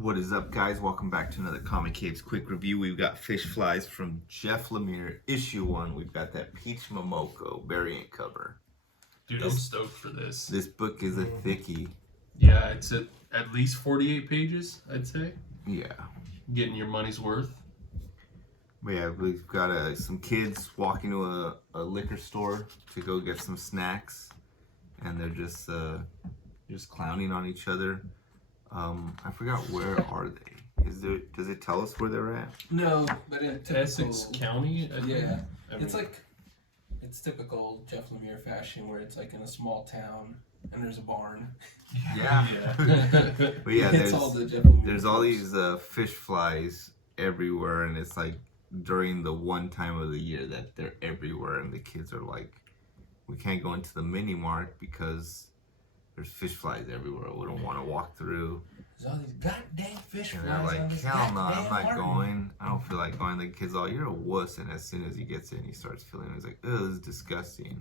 What is up, guys? Welcome back to another Comic Capes quick review. We've got Fish Flies from Jeff Lemire, issue 1. We've got that Peach Momoko variant cover. Dude, I'm stoked for this. This book is a thickie. Yeah, it's at least 48 pages, I'd say. Yeah. Getting your money's worth. But yeah, we've got some kids walking to a liquor store to go get some snacks, and they're just clowning on each other. I forgot, where are they? Does it tell us where they're at? No, but in typical, Essex County, I think. Yeah, I mean, it's typical Jeff Lemire fashion where it's like in a small town and there's a barn. Yeah. But yeah, It's all the Jeff Lemire there's all these fish flies everywhere, and it's like during the one time of the year that they're everywhere, and the kids are like, we can't go into the mini mart because there's fish flies everywhere. We don't want to walk through. There's all these goddamn fish And flies. they're like, on this hell no, I'm goddamn not garden." going. I don't feel like going. The kid's all, you're a wuss. And as soon as he gets in, he starts feeling, he's like, oh, this is disgusting.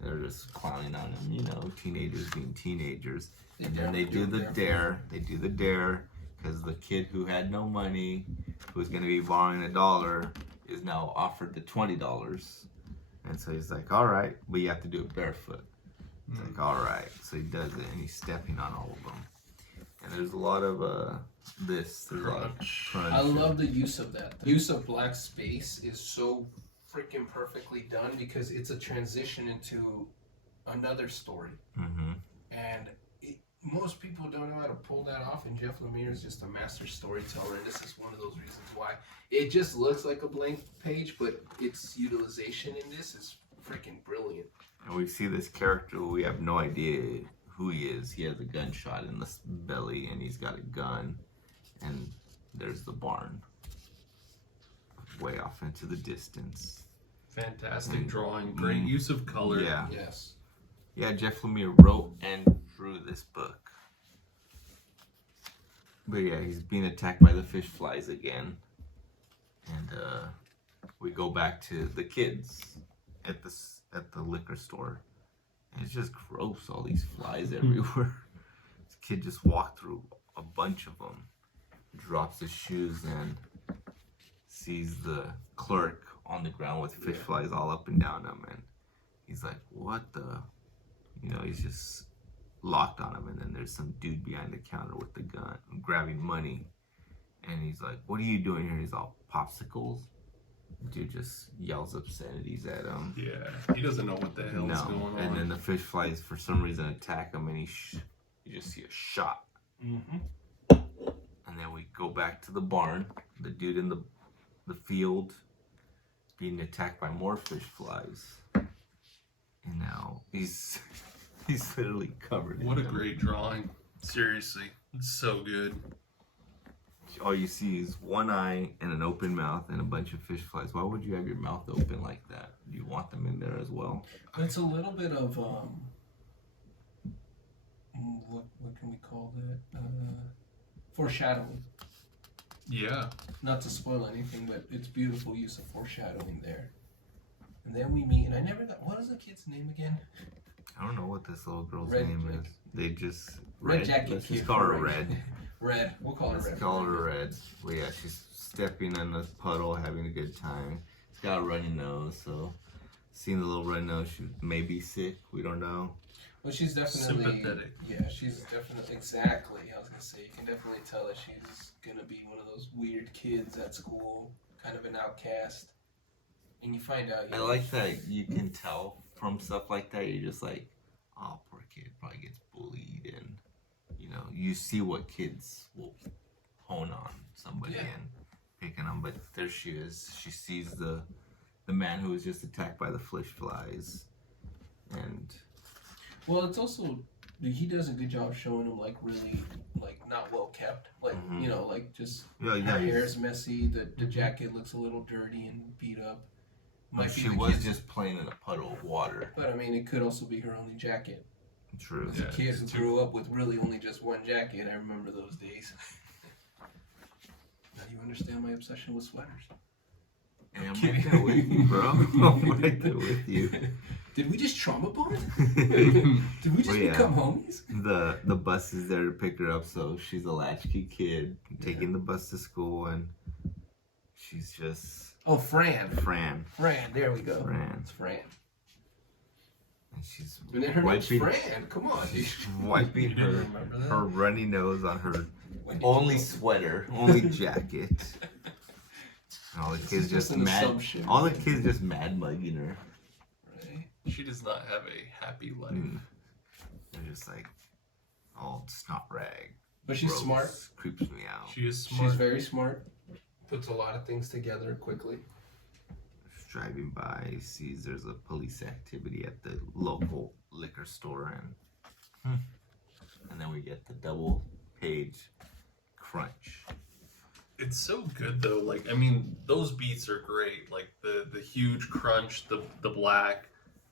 And they're just clowning on him, you know, teenagers being teenagers. And then they do the dare. They do the dare because the kid who had no money, who was going to be borrowing $1, is now offered the $20. And so he's like, all right, but you have to do it barefoot. It's like, all right. So he does it, and he's stepping on all of them. And there's a lot of there's a lot of crunch. I love the use of that. The use of black space is so freaking perfectly done because it's a transition into another story. Mm-hmm. And most people don't know how to pull that off, and Jeff Lemire is just a master storyteller, and this is one of those reasons why it just looks like a blank page, but its utilization in this is freaking brilliant. And we see this character who we have no idea who he is. He has a gunshot in the belly, and he's got a gun, and there's the barn way off into the distance. fantastic drawing, great use of color. Yeah. Yes. Yeah, Jeff Lemire wrote and drew this book. But yeah, he's being attacked by the fish flies again. And we go back to the kids at the liquor store. And it's just gross, all these flies everywhere. This kid just walked through a bunch of them, drops his shoes, and sees the clerk on the ground with fish flies all up and down him. And he's like, what the... You know, he's just locked on him, and then there's some dude behind the counter with the gun, grabbing money. And he's like, what are you doing here? He's all, popsicles? Dude just yells obscenities at him. Yeah, he doesn't know what the hell is going on. And then the fish flies, for some reason, attack him, and you just see a shot. Mm-hmm. And then we go back to the barn. The dude in the field being attacked by more fish flies. And now he's literally covered in What a them. great drawing. Seriously, it's so good. All you see is one eye and an open mouth and a bunch of fish flies. Why would you have your mouth open like that? Do you want them in there as well? It's a little bit of what can we call that? Foreshadowing. Yeah. Not to spoil anything, but it's beautiful use of foreshadowing there. And then we meet, and I never got, what is the kid's name again? I don't know what this little girl's Red name Jacket. is. They just Red Jacket Let's Kid. just call her Red. Red. We'll call her Let's Red. call her Red. Well, yeah, she's stepping in the puddle, having a good time. She's got a runny nose, so seeing the little red nose, she may be sick. We don't know. Well, she's definitely Sympathetic. Yeah, she's definitely exactly. I was gonna say you can definitely tell that she's gonna be one of those weird kids at school, kind of an outcast. And you find out. I like that you can tell from stuff like that. You're just like, oh, poor kid, probably gets bullied, and you know, you see what kids will hone on somebody and picking them. But there she is. She sees the man who was just attacked by the fish flies, and Well, it's also he does a good job showing him like really like not well kept, like you know, like just her hair is messy. The jacket looks a little dirty and beat up. But she was just playing in a puddle of water. But I mean, it could also be her only jacket. True. As a kid who grew up with really only just one jacket, I remember those days. Now you understand my obsession with sweaters. And I'm right there with you, bro. I'm right there with you. Did we just trauma bond? Did we just become homies? The bus is there to pick her up, so she's a latchkey kid taking the bus to school, and she's just Fran. Fran, there we go. Fran. It's Fran. And she's And then her name's Fran. Come on, dude. wiping her runny nose on her only sweater, only jacket. And all the kids just mad. All the kids just mad mugging her. Right. She does not have a happy life. They're just like, oh, snot rag. But she's smart. Creeps me out. She is smart. She's very smart. Puts a lot of things together quickly. Driving by, sees there's a police activity at the local liquor store, and then we get the double page crunch. It's so good though. Like, I mean, those beats are great. Like the huge crunch, the black,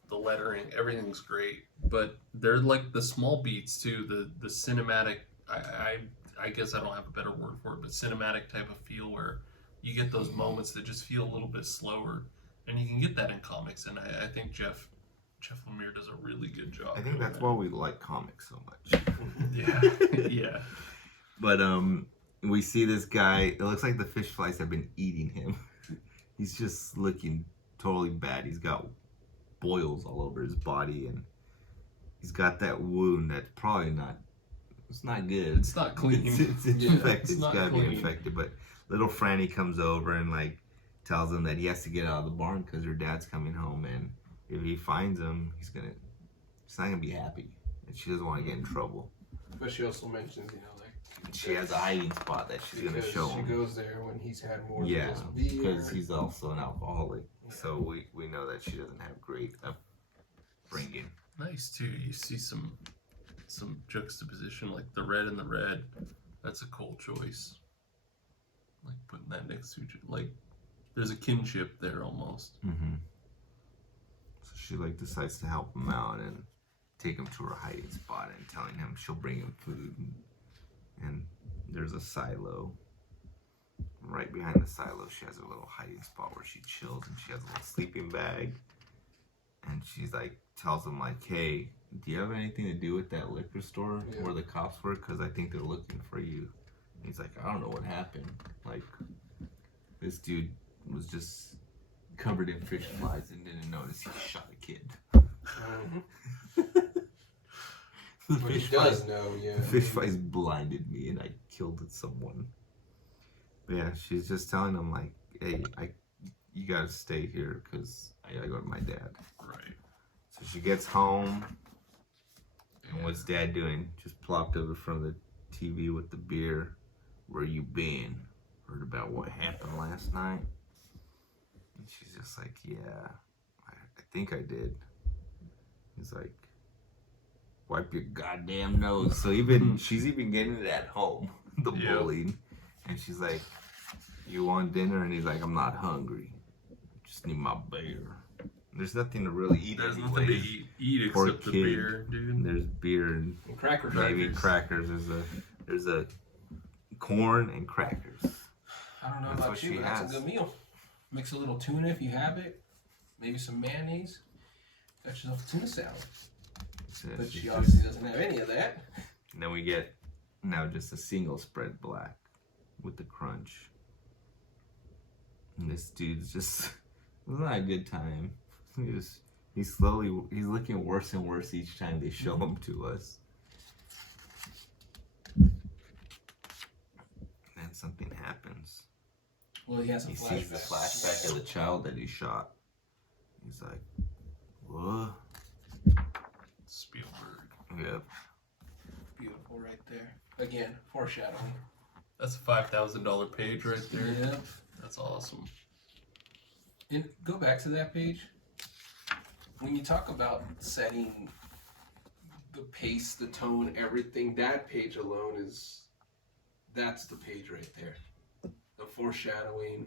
the lettering, everything's great. But they're like the small beats too. The cinematic. I guess I don't have a better word for it, but cinematic type of feel where you get those moments that just feel a little bit slower. And you can get that in comics, and I think Jeff Lemire does a really good job. I think that's why we like comics so much. Yeah. But we see this guy. It looks like the fish flies have been eating him. He's just looking totally bad. He's got boils all over his body, and he's got that wound that's probably not. It's not good. It's not clean. It's infected. It's gotta clean. be infected. But little Franny comes over and like tells him that he has to get out of the barn because her dad's coming home, and if he finds him, he's not gonna be happy, and she doesn't want to get in trouble. But she also mentions, like she has a hiding spot that she's gonna show him. She goes there when he's had more. Yeah, of his beer. because he's also an alcoholic, so we know that she doesn't have great upbringing. Nice too. You see some juxtaposition, like the red and the red. That's a cool choice. Like putting that next to each other, like. There's a kinship there almost. So she like decides to help him out and take him to her hiding spot and telling him she'll bring him food. And there's a silo. Right behind the silo, she has a little hiding spot where she chills, and she has a little sleeping bag. And she's like, tells him like, hey, do you have anything to do with that liquor store where the cops were? Because I think they're looking for you. And he's like, I don't know what happened. Like, this dude was just covered in fish flies and didn't notice he shot a kid. The fish does know, yeah. The fish flies blinded me and I killed someone. But yeah, she's just telling him like, hey, you gotta stay here because I gotta go to my dad. Right. So she gets home, and what's dad doing? Just plopped over from the TV with the beer. Where you been? Heard about what happened last night? And she's just like, yeah, I think I did. He's like, wipe your goddamn nose. So she's even getting it at home, the bullying. And she's like, you want dinner? And he's like, I'm not hungry. I just need my beer. There's nothing to really eat. There's nothing to eat except the beer, dude. There's beer and crackers. Maybe crackers. There's a corn and crackers. I don't know about you, but that's a good meal. Mix a little tuna if you have it. Maybe some mayonnaise. Got yourself a tuna salad. But she obviously doesn't have any of that. And then we get now just a single spread black with the crunch. And this dude's just, it's not a good time. He's looking worse and worse each time they show him to us. And then something happens. Well, he has a flashback. Sees the flashback of the child that he shot. He's like, what? Spielberg. Yep. Beautiful right there. Again, foreshadowing. That's a $5,000 page right there. Yep. That's awesome. And go back to that page. When you talk about setting the pace, the tone, everything, that page alone that's the page right there. The foreshadowing,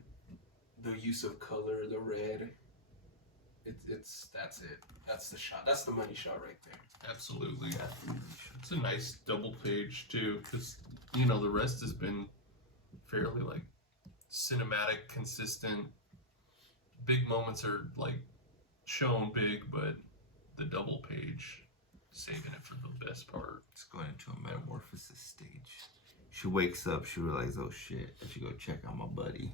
the use of color, the red. That's it. That's the shot. That's the money shot right there. Absolutely. It's a nice double page too, because the rest has been fairly like cinematic, consistent. Big moments are like shown big, but the double page, saving it for the best part. It's going into a metamorphosis stage. She wakes up, she realizes, oh shit, I should go check on my buddy.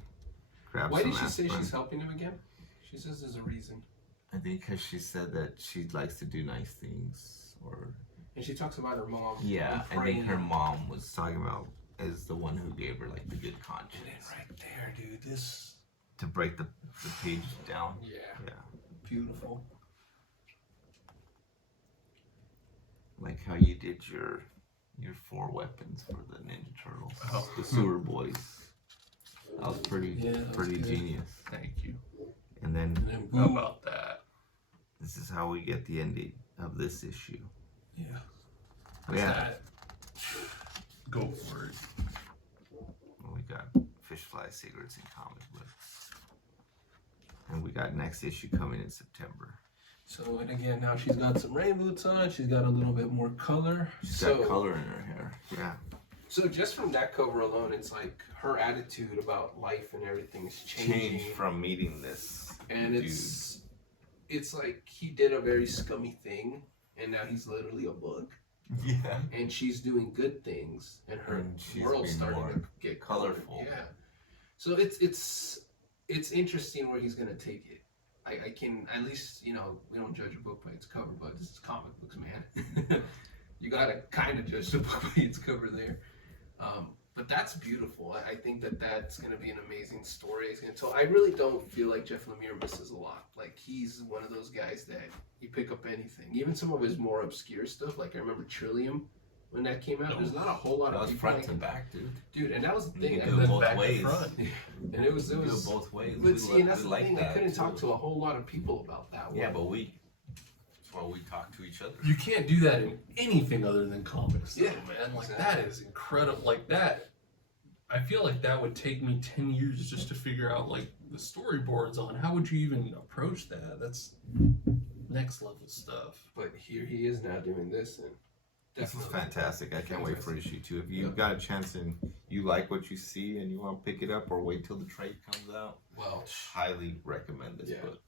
Grab Why some did she say aspirin. she's helping him again? She says there's a reason. I think because she said that she likes to do nice things, or And she talks about her mom. yeah, and I think her praying. mom was talking about as the one who gave her like the good conscience And then right there, dude, this. to break the page down. Yeah. Yeah, Beautiful. like how you did your 4 weapons for the Ninja Turtles, Oh. the sewer boys. That was pretty That was pretty good. genius. Thank you. And then And then How boom. about that? this is how we get the ending of this issue. Yeah. Oh, yeah, That. Go for it. we got Fish Fly Secrets and comic books, and we got next issue coming in September. So, and again, now she's got some rain boots on. She's got a little bit more color. She's got color in her hair. Yeah. So just from that cover alone, it's like her attitude about life and everything is changing. Changed from meeting this And dude. it's like he did a very scummy thing, and now he's literally a bug. Yeah. And she's doing good things, and her And she's world's being starting more to get colorful. Yeah. So it's interesting where he's gonna take it. I can at least, you know, we don't judge a book by its cover, but this is comic books, man. You gotta kind of judge the book by its cover there. But that's beautiful. I think that's gonna be an amazing story. It's gonna tell. I really don't feel like Jeff Lemire misses a lot. Like he's one of those guys that you pick up anything, even some of his more obscure stuff. Like I remember Trillium when that came out. There's not a whole lot That of was people front like to back, dude. dude, and that was the You thing. can I do it couldn't- both back to ways. front. and it was You can do it both ways. But see, and that's we the like thing. I that, couldn't too. talk to a whole lot of people about that one. Yeah, but that's why we talk to each other. You can't do that in anything other than comics, though, Yeah, man. Like exactly. that is incredible. Like that, I feel like that would take me 10 years just to figure out like the storyboards on. How would you even approach that? That's next level stuff. But here he is now doing this, and This is definitely- fantastic. I can't wait for issue 2. If you've got a chance and you like what you see and you want to pick it up or wait till the trade comes out, Well, highly recommend this Yeah. book.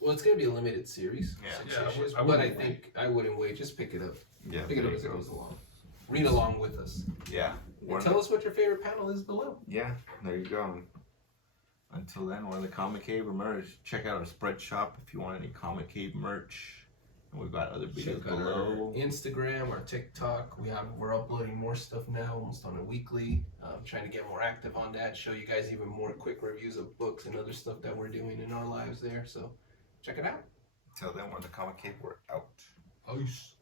well, it's gonna be a limited series. Yeah. 6 Yeah, issues, I but I wouldn't think I wouldn't wait. Just pick it up. Yeah, Pick it there up you as it go. goes along. Read along with us. Yeah. And tell us what your favorite panel is below. Yeah, there you go. Until then, we're in the Comic Cave merch. Check out our spread shop if you want any Comic Cave merch. And we've got other videos Check out our below. Instagram, our TikTok. We're uploading more stuff now, almost on a weekly. Trying to get more active on that. Show you guys even more quick reviews of books and other stuff that we're doing in our lives there. So check it out. Until then, we're in the Comic Cave. We're out. Peace.